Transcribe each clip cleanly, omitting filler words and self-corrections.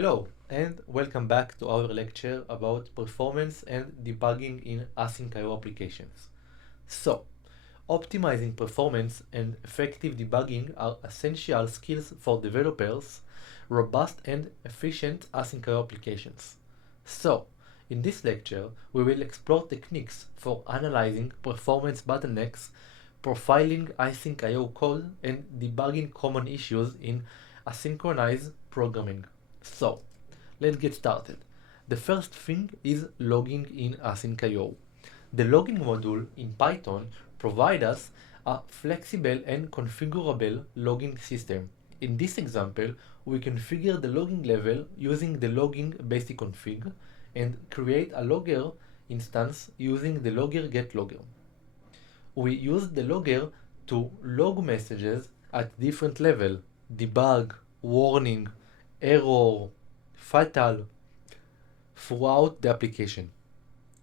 Hello, and welcome back to our lecture about performance and debugging in asyncIO applications. So, optimizing performance and effective debugging are essential skills for developers, robust and efficient asyncIO applications. So, in this lecture, we will explore techniques for analyzing performance bottlenecks, profiling asyncIO code, and debugging common issues in asynchronous programming. So, let's get started. The first thing is logging in asyncIO. The logging module in Python provides us a flexible and configurable logging system. In this example, we configure the logging level using the logging basic config and create a logger instance using the logger getLogger. We use the logger to log messages at different level: debug, warning, error, fatal, throughout the application.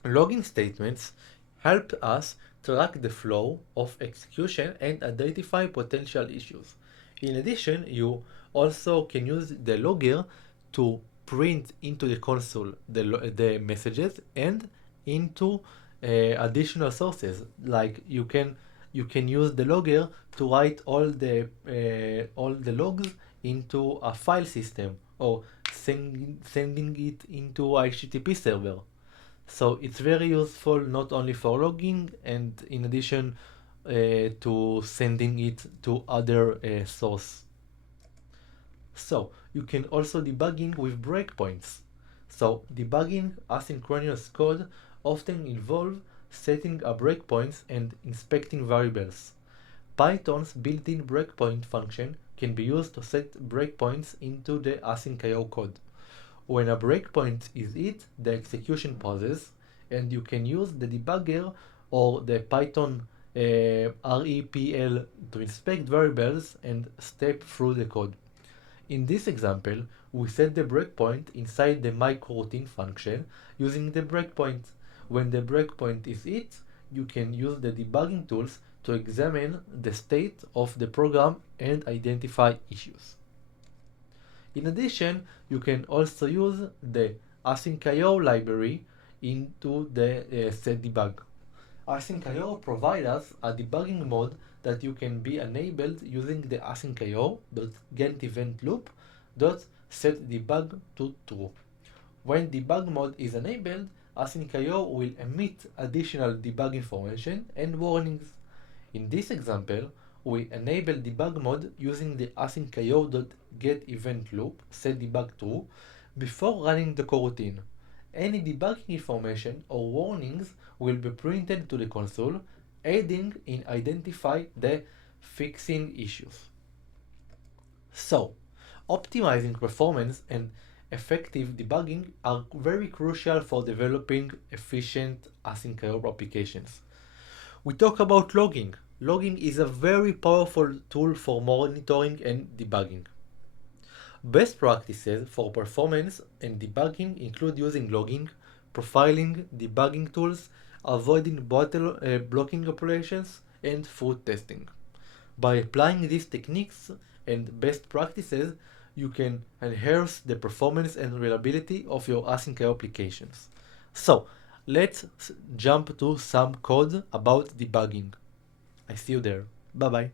Logging statements help us track the flow of execution and identify potential issues. In addition, you also can use the logger to print into the console the messages and into additional sources. Like you can use the logger to write all the logs into a file system, or sending it into a HTTP server. So it's very useful not only for logging, and in addition to sending it to other source. So you can also debugging with breakpoints. So debugging asynchronous code often involve setting a breakpoints and inspecting variables. Python's built-in breakpoint function can be used to set breakpoints into the asyncIO code. When a breakpoint is hit, the execution pauses, and you can use the debugger or the Python REPL to inspect variables and step through the code. In this example, we set the breakpoint inside the microRoutine function using the breakpoint. When the breakpoint is hit, you can use the debugging tools to examine the state of the program and identify issues. In addition, you can also use the asyncIO library into the setDebug. asyncIO provides us a debugging mode that you can be enabled using the asyncIO.getEventLoop.setDebug to true. When debug mode is enabled, asyncIO will emit additional debug information and warnings. In this example, we enable debug mode using the asyncIO.getEventLoop setDebug true before running the coroutine. Any debugging information or warnings will be printed to the console, aiding in identify the fixing issues. So, optimizing performance and effective debugging are very crucial for developing efficient asyncIO applications. We talk about logging. Logging is a very powerful tool for monitoring and debugging. Best practices for performance and debugging include using logging, profiling, debugging tools, avoiding blocking operations, and fruit testing. By applying these techniques and best practices, you can enhance the performance and reliability of your asyncIO applications. So, let's jump to some code about debugging. I see you there. Bye bye.